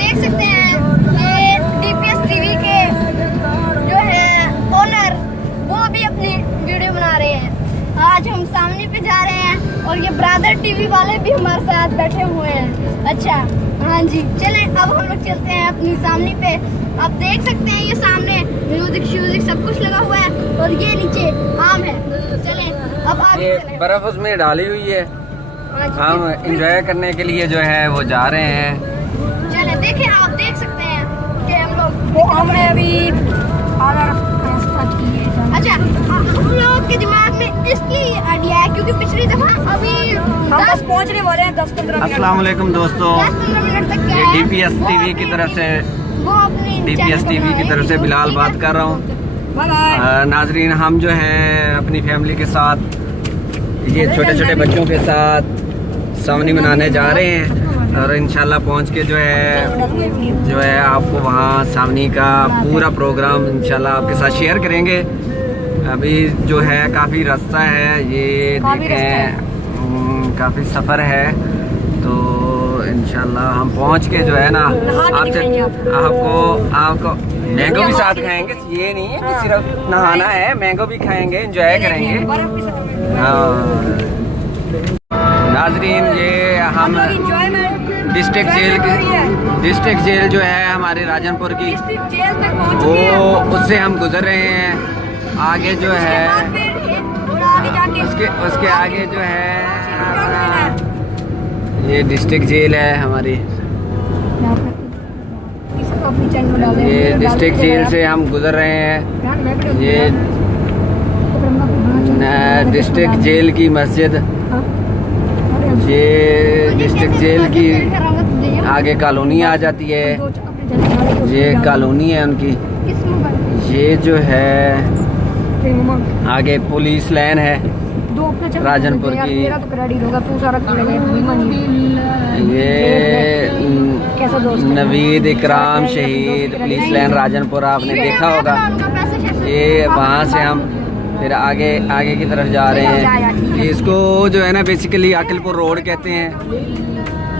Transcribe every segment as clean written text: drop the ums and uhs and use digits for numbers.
देख सकते हैं ये DPS टीवी के जो है ओनर वो भी अपनी वीडियो बना रहे हैं। आज हम सामने पे जा रहे हैं और ये ब्रदर टीवी वाले भी हमारे साथ बैठे हुए हैं। अच्छा हाँ जी, चलें अब हम लोग चलते हैं अपनी सामने पे। आप देख सकते हैं ये सामने म्यूजिक श्यूजिक सब कुछ लगा हुआ है और ये नीचे आम है। चलें अब आगे ये बर्फ उसमें डाली हुई है, हम एंजॉय करने के लिए जो है वो जा रहे हैं। चले देखें, आप देख सकते हैं कि हम लोग वो हमने अभी आधा रास्ता किए। अच्छा हम लोग के दिमाग में इसलिए ये आइडिया है क्योंकि पिछली दफा अभी हम बस पहुंचने वाले हैं 10-15 मिनट। अस्सलाम वालेकुम दोस्तों, 10-15 मिनट तक क्या ये है DPS टीवी की तरफ से वो अपनी DPS टीवी की तरफ से बिलाल बात कर रहा हूँ। नाजरीन, हम जो है अपनी फैमिली के साथ ये छोटे छोटे बच्चों के साथ सावनी मनाने जा रहे हैं और इंशाल्लाह पहुंच के जो है आपको वहाँ सावनी का पूरा प्रोग्राम इंशाल्लाह आपके साथ शेयर करेंगे। अभी जो है काफ़ी रास्ता है, ये देखें काफ़ी सफ़र है, तो इंशाल्लाह हम पहुंच के जो है ना आपको मैंगो भी साथ खाएंगे। ये नहीं है कि सिर्फ नहाना है, मैंगो भी खाएंगे, एंजॉय करेंगे। हाँ नाजरीन, ये हम डिस्ट्रिक्ट जेल जो है हमारे राजनपुर की, वो उससे हम गुजर रहे हैं। आगे जो है उसके आगे जो है ये डिस्ट्रिक्ट जेल है हमारी। ये डिस्ट्रिक्ट जेल से हम गुजर रहे हैं। ये डिस्ट्रिक्ट जेल की मस्जिद, ये डिस्ट्रिक्ट जेल की आगे कॉलोनी आ जाती है, ये कॉलोनी है उनकी। ये जो है आगे पुलिस लाइन है राजनपुर की। ये नवीद इकराम शहीद पुलिस लाइन राजनपुर आपने देखा होगा। ये वहाँ से हम फिर आगे की तरफ जा रहे हैं। इसको जो है ना बेसिकली अकिलपुर रोड कहते हैं,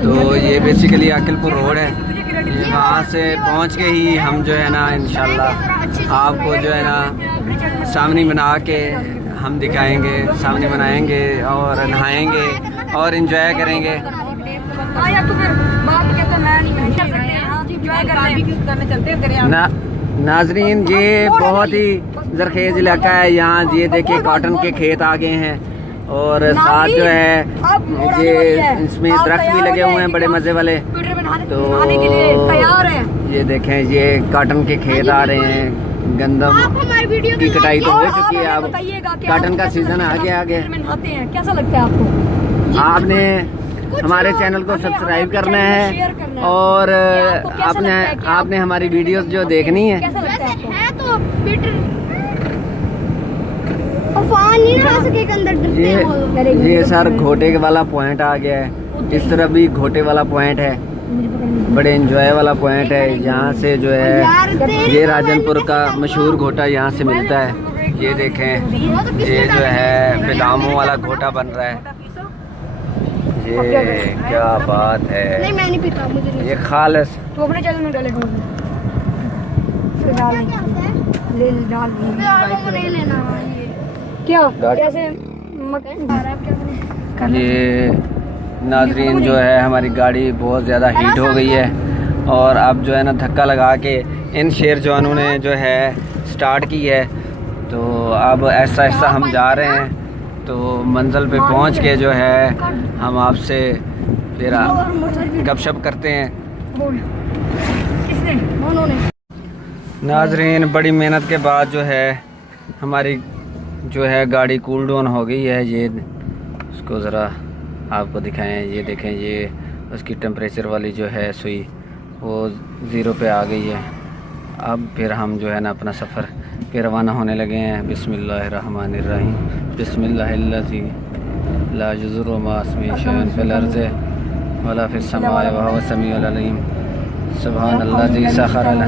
तो ये बेसिकली अकिलपुर रोड है। ये वहाँ से पहुँच के ही हम जो है ना इंशाल्लाह आपको जो है ना सामने बना के हम दिखाएंगे, सामने बनाएंगे और नहाएंगे और एंजॉय करेंगे। नाजरीन, ये बहुत ही जरखेज इलाका है। यहाँ ये देखिए कॉटन के खेत आ गए हैं और साथ जो है ये इसमें दरख्त भी लगे हुए हैं बड़े मज़े वाले। तो ये देखें, ये कॉटन के खेत आ रहे हैं। गंदम की कटाई तो हो चुकी है, अब कॉटन का सीजन आ गया। कैसा लगता है आपको? आपने हमारे चैनल को सब्सक्राइब करना है और आपने हमारी वीडियोस जो देखनी है। ये सर घोटे वाला पॉइंट आ गया है, इस तरफ भी घोटे वाला पॉइंट है, बड़े एंजॉय वाला पॉइंट है। यहाँ से जो है ये राजनपुर का मशहूर घोटा यहाँ से मिलता है। ये देखें, ये जो है बेदामों वाला घोटा बन रहा है। ये क्या बात है, नहीं मैं नहीं पीता, मुझे नहीं। ये खालिस तो अपने चैनल में डालेगा नहीं लेना क्या कैसे ये नाजरीन जो है हमारी गाड़ी बहुत ज़्यादा हीट हो गई है और अब जो है ना धक्का लगा के इन शेर जवानों ने जो है स्टार्ट की है। तो अब ऐसा ऐसा हम जा रहे हैं, तो मंजिल पे पहुंच के जो है हम आपसे फिर गपशप करते हैं। नाजरीन, बड़ी मेहनत के बाद जो है हमारी जो है गाड़ी कूल डाउन हो गई है। ये उसको ज़रा आपको दिखाएं, ये देखें, ये उसकी टेम्परेचर वाली जो है सुई वो 0 पे आ गई है। अब फिर हम जो है ना अपना सफ़र पे रवाना होने लगे हैं। बिस्मिल्लाहिर्रहमानिर्रहीम। बिस्मिल्लाहिल्लज़ी ला यज़ुर्रु मअ इस्मिही शैअन फ़िल अर्ज़ि वला फ़िस समाई व हुवा समीउल अलीम। सुब्हानल्लाज़ी सख़र लना,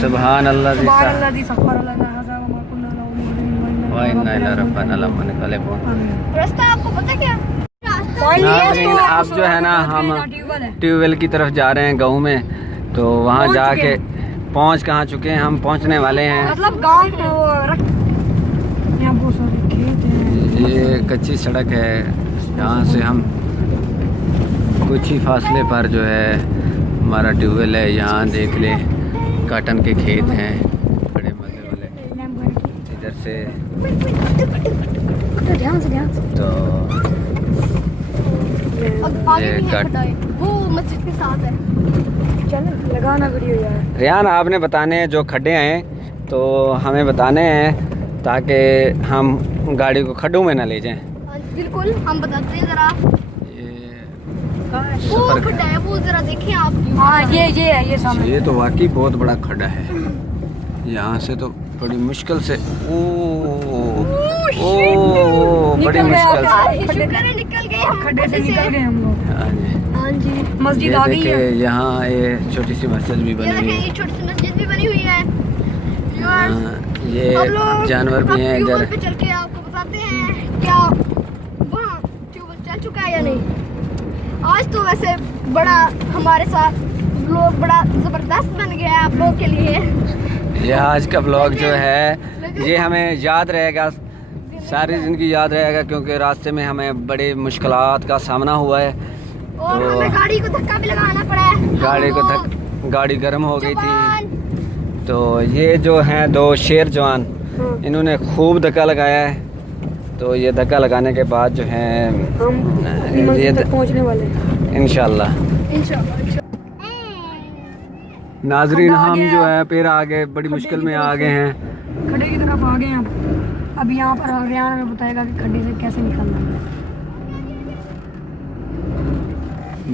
सुब्हानल्लाज़ी सख़र लना व इन्ना इला रब्बिना लमुनक़लिबून। रास्ता आपको पता क्या? नाज़रीन अब जो है ना हम ट्यूबवेल की तरफ जा रहे हैं गाँव में, तो वहाँ जाके पहुँच कहाँ चुके हैं, हम पहुँचने वाले हैं। मतलब गाँव यहाँ बहुत सारे खेत हैं। ये कच्ची सड़क है, यहाँ से हम कुछ ही फासले पर जो है हमारा ट्यूबवेल है। यहाँ देख ले काटन के खेत हैं बड़े मजे वाले इधर से। तो अब आगे ये भी है काट- खड्डा है, वो मस्जिद के साथ है। चल लगाना वीडियो यार। रियान आपने बताने हैं जो खड्डे हैं तो हमें बताने हैं ताकि हम गाड़ी को खड्डों में ना ले जाएं। हाँ, बिल्कुल हम बताते हैं जरा। ये वो सफर खड्डा है, वो जरा देखिए आप। हाँ ये है, ये सामने। ये तो वाकई बहुत बड़ा खड्डा है। यहाँ से तो बड़ी मुश्किल से ओ बड़ी निकल गए मुश्किल से। आप। शुक्र है निकल गए हम खड्डे से निकल गए हम लोग। हाँ जी। हाँ जी, मस्जिद ये आ गई देखिए है। यहाँ ये छोटी सी मस्जिद भी ये बनी हुई देखिए है। ये छोटी सी मस्जिद भी बनी हुई है। हाँ, हम ये लोग जानवर भी हैं ट्यूबवेल इधर। पे चल के आपको बताते हैं क्या वहाँ ट्यूबवेल चल चुका है या नहीं। आज तो वैसे बड़ा हमारे साथ लोग बड़ा जबरदस्त बन गया है आप लोगों के लिए। ये आज का ब्लॉग जो है ये हमें याद रहेगा, सारी ज़िंदगी याद रहेगा, क्योंकि रास्ते में हमें बड़े मुश्किलात का सामना हुआ है। और तो हमें गाड़ी को धक्का भी लगाना पड़ा है। गाड़ी गर्म हो गई थी। जवान, तो ये जो हैं दो शेर जवान, इन्होंने खूब धक्का लगाया है। तो ये धक्का लगाने के बाद जो है हम ये मंजिल तक पहुंचने वाले हैं। इंशाल्लाह। इंशाल्लाह। नाजरीन हम आ हम गए जो हैं। है फिर आगे बड़ी मुश्किल में आ गए हैं। खड्डे की तरफ आ गए हैं अब यहाँ पर हरियाणा में बताएगा कि खड्डे से कैसे निकलना है।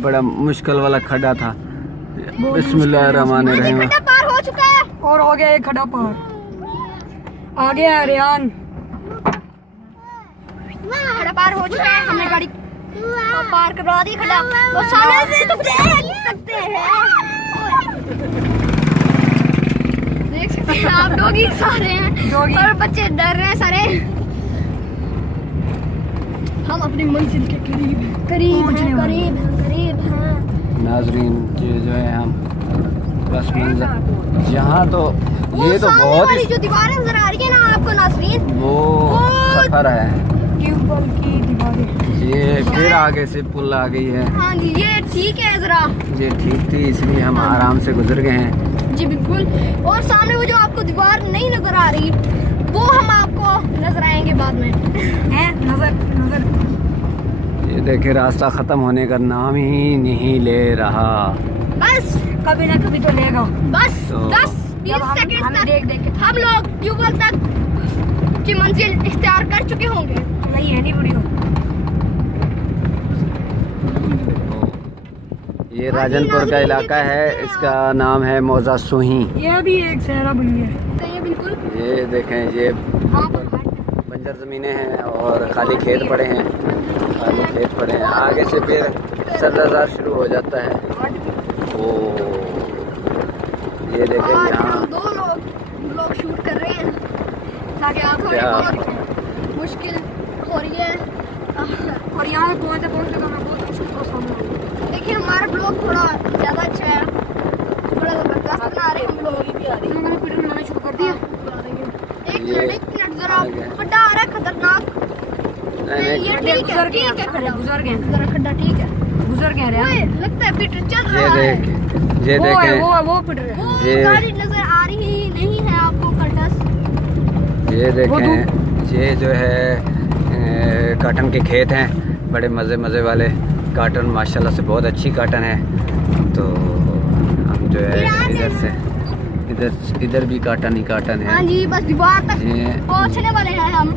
बड़ा मुश्किल वाला खड्डा था। बिस्मिल्लाहिर्रहमानिर्रहीम। खड्डा पार हो चुका है। और हो गया एक खड्डा पार। आ गया है हरियाण। खड्डा पार हो चुका है, हमने गाड़ी पार करवा दी खड्डा। और सामने से तो देख सकते हैं, देख सकते हैं आप डॉगी सारे हैं डॉगी। और बच्चे डर रहे हैं सारे। हम अपनी मंजिल के करीब हैं, करीब हैं। नाजरीन ये जो है हम बस मंजर यहाँ तो ये तो सामने बहुत वाली ही जो दीवारें नजर आ रही है ना आपको नाज़रीन, वो सफर है। ट्यूबवेल की दीवारें। ये फिर आगे से पुल आ गई है। हाँ जी ये ठीक है जरा। ये ठीक थी इसलिए हम आराम से गुजर गए हैं। जी बिल्कुल। और सामने वो जो आपको दीवार नहीं नजर आ रही वो हम आपको नजर आएंगे बाद में। हैं नजर ये देखिए रास्ता ख़त्म होने का नाम ही नहीं ले रहा। बस कभी ना कभी तो लेगा। बस तो- 10-20 जब सेकंड हमें तक देख देख के हम लोग ट्यूबवेल तक की मंजिल इख्तियार कर चुके होंगे। नहीं है नहीं वीडियो। ये राजनपुर का इलाका है, इसका नाम है मौजा सुही। ये भी एक सहरा बन गया। तो ये बिल्कुल ये देखें ये हाँ, बंजर ज़मीनें हैं और खाली खेत पड़े हैं, खाली खेत पड़े हैं। आगे से फिर सब्ज़ार शुरू हो जाता है। ओ ये देखें आज यहाँ हम दो लोग शूट कर रहे हैं ताकि आपको क्या? बहुत मुश्किल हो रही है। और यहाँ पे पहुँचते तो हमें बहुत मुश्किल का सामना हुआ। देखिए हमारा ब्लॉग थोड़ा ज़्यादा अच्छा है, थोड़ा ज़बरदस्त बना रहे हैं हम लोग। भी आ रही मैंने वीडियो बनाना शुरू कर दिया। एक मिनट जरा खड्डा आ रहा है खतरनाक। ये ठीक है, ठीक है खड्डा, गुजर गए जरा खड्डा ठीक है। गुजर गए रे। ओए, लगता है पीटर चल ये रहा है। देख ये वो है देखें वो पिट रहे हैं। वो ये- गाड़ी नजर आ रही नहीं है आपको खड्डा। ये देखें ये जो है काटन के खेत हैं, बड़े मज़े वाले काटन, माशाल्लाह से बहुत अच्छी काटन है। तो हम जो है इधर से इधर भी काटन ही काटन हाँ है। जी बस दीवार तक ये पहुंचने वाले हैं हम।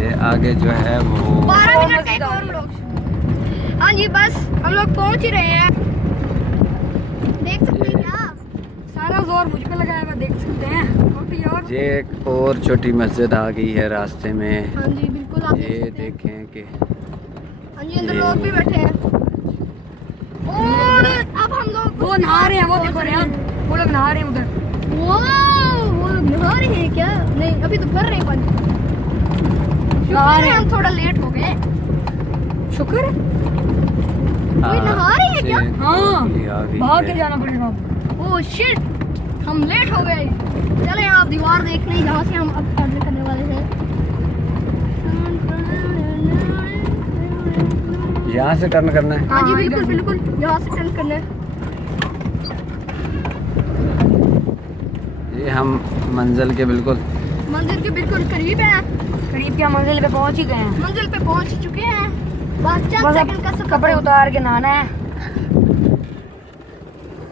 ये आगे जो है वो 12 मिनट का एक और ब्लॉग। हाँ जी बस हम लोग पहुंच ही रहे हैं। देख सकते हैं क्या? सारा जोर मुझ पे लगाया हुआ देख सकते हैं। छोटी और ये एक और छोटी मस्जिद आ गई है रास्ते में। हाँ जी बिल्कुल आप ये देख सकते हैं। देखें कि हाँ जी अंदर लोग भी बैठे हैं। और अब हम लोग वो नहा रहे हैं। वो देखो रे वो लोग नहा रहे हैं उधर। वो लोग नहा रहे हैं क्या? नहीं अभी तो कर रहे हैं पानी। नहा रहे हैं। हम थोड़ा लेट हो गए। शुक्र है। कोई नहा रही है क्या? हाँ आ गई भाग के है। जाना पड़ेगा अब। ओह शिट, हम लेट हो गए। चले आप दीवार देख लें जहाँ से हम अब ऑर्डर करने वाले थे। यहाँ से टर्न करना है। हाँ जी हाँ, बिल्कुल इधर से। बिल्कुल, यहाँ से टर्न करना है। ये हम मंजिल के बिल्कुल मंजिल के बिल्कुल करीब है। करीब क्या मंजिल पे पहुंच ही गए हैं। मंजिल पे पहुंच चुके हैं। बस चंद बस सेकंड का अब सफर। कपड़े उतार के नहाना है।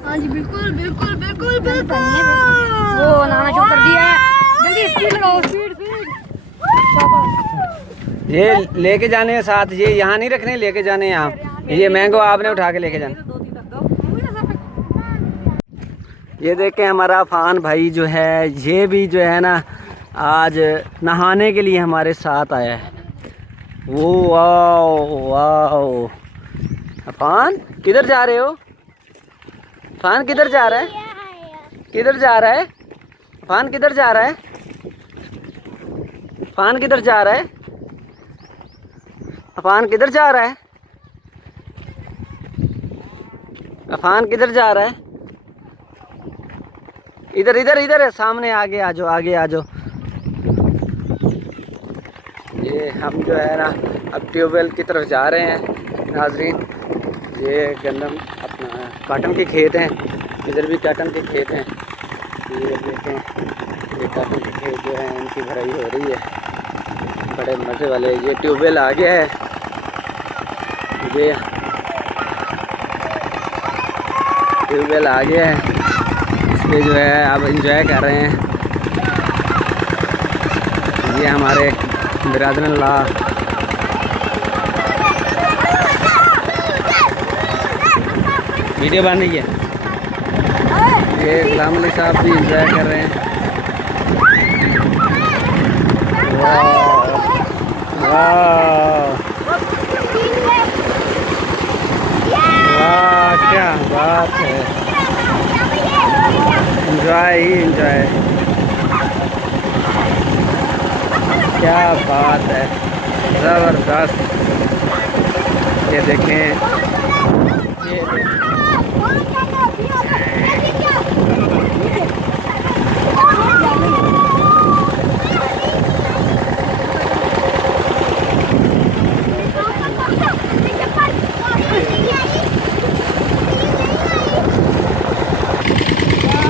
हाँ जी बिल्कुल बिल्कुल बिल्कुल बिल्कुल। वो नहाना शुरू कर दिया है। जल्दी स्पीड लगाओ, स्पीड स्पीड। शाबाश। ये लेके जाने हैं साथ, ये यहाँ नहीं रखने, लेके जाने हैं यहाँ। ये मैंगो आपने उठा के लेके जाना। ये देखें हमारा अफान भाई जो है, ये भी जो है ना आज नहाने के लिए हमारे साथ आया है। वो वाओ वाओ। अफान किधर जा रहे हो? अफान किधर जा रहा है? किधर जा रहा है? अफान किधर जा रहा है? अफान किधर जा रहा है? अफान किधर जा रहा है? अफान किधर जा रहा है? इधर इधर इधर है, सामने आगे आ जाओ, आगे आ जाओ। ये हम जो है ना अब ट्यूबवेल की तरफ जा रहे हैं नाजरीन। ये गंदम अपना काटन के खेत हैं, इधर भी काटन के खेत हैं। ये देखें, ये काटन के खेत जो हैं इनकी भराई हो रही है, बड़े मज़े वाले। ये ट्यूबवेल आ गया है, ये ट्यूबवेल आ गया है, इसलिए जो है अब इंजॉय कर रहे हैं। ये हमारे बिरादरल्लाह वीडियो बन रही है। ये गुलाम अली साहब भी इंजॉय कर रहे हैं। वाह वाह वाह, क्या बात है। इंजॉय ही इंजॉय, क्या बात है, ज़बरदस्त। ये देखें, ये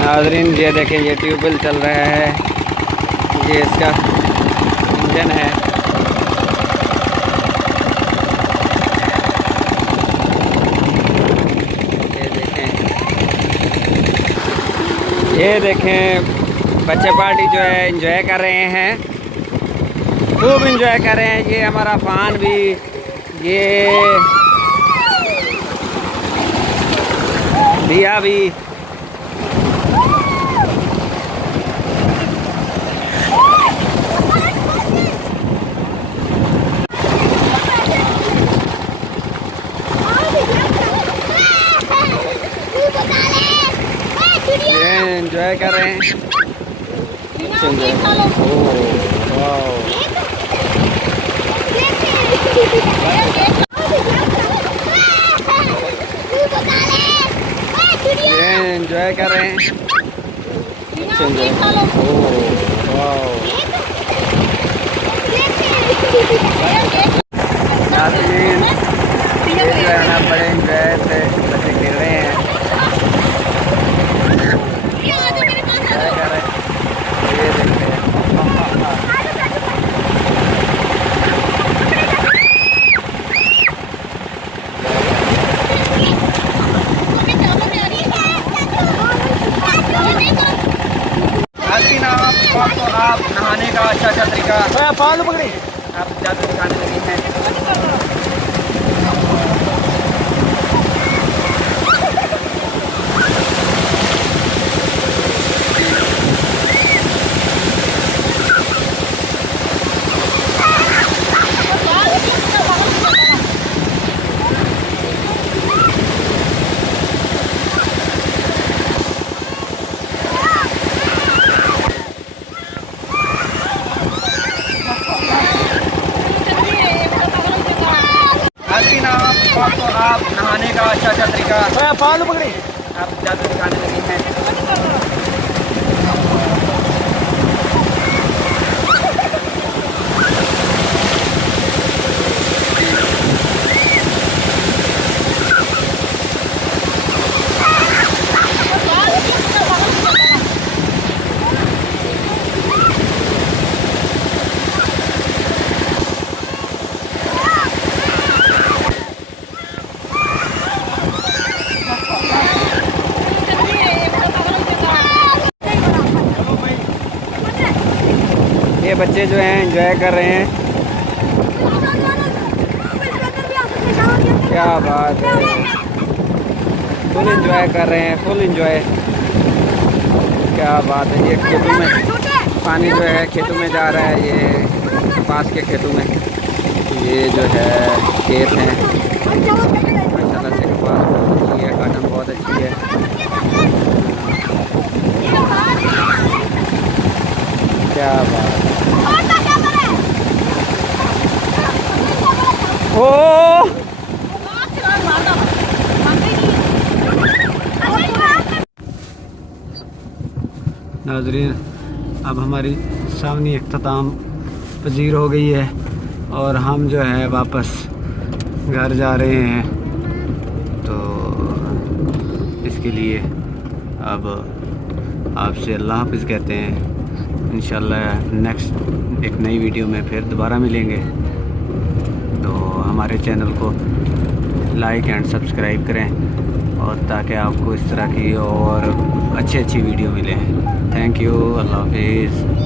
नाज़रीन ये देखें, ये ट्यूबवेल चल रहा है, ये इसका इंजन है। ये देखें बच्चे पार्टी जो है एंजॉय कर रहे हैं, खूब एंजॉय कर रहे हैं। ये हमारा फान भी, ये दिया भी। ये एंजॉय कर रहे हैं। ये एंजॉय कर रहे हैं। नाज़रीन ये जो है ना बड़े एंजॉय से बच्चे खेल रहे हैं, एंजॉय कर रहे हैं। ये देखते हैं, आप नहाने का अच्छा तरीका फॉलो पकड़ी आप ज़्यादा दिखाने लगी हैं। देखो आपको आप नहाने का अच्छा तरीका पाल पकड़े आप ज़्यादा दिखाने लगे हैं। ये बच्चे जो हैं एंजॉय कर रहे हैं। क्या बात है, फुल एंजॉय कर रहे हैं, फुल एंजॉय। क्या बात है। ये खेतों में पानी जो है खेतों में जा रहा है, ये पास के खेतों में। ये जो है खेत हैं, माशाल्लाह से कपास बहुत अच्छी है, काटन बहुत अच्छी है। क्या बात है। ओ नाज़रीन, अब हमारी सामने इख्तिताम पजीर हो गई है और हम जो है वापस घर जा रहे हैं। तो इसके लिए अब आपसे अल्लाह हाफ़िज़ कहते हैं। इंशाल्लाह नेक्स्ट एक नई वीडियो में फिर दोबारा मिलेंगे। तो हमारे चैनल को लाइक एंड सब्सक्राइब करें और ताकि आपको इस तरह की और अच्छी वीडियो मिले। थैंक यू, अल्लाह हाफ़िज़।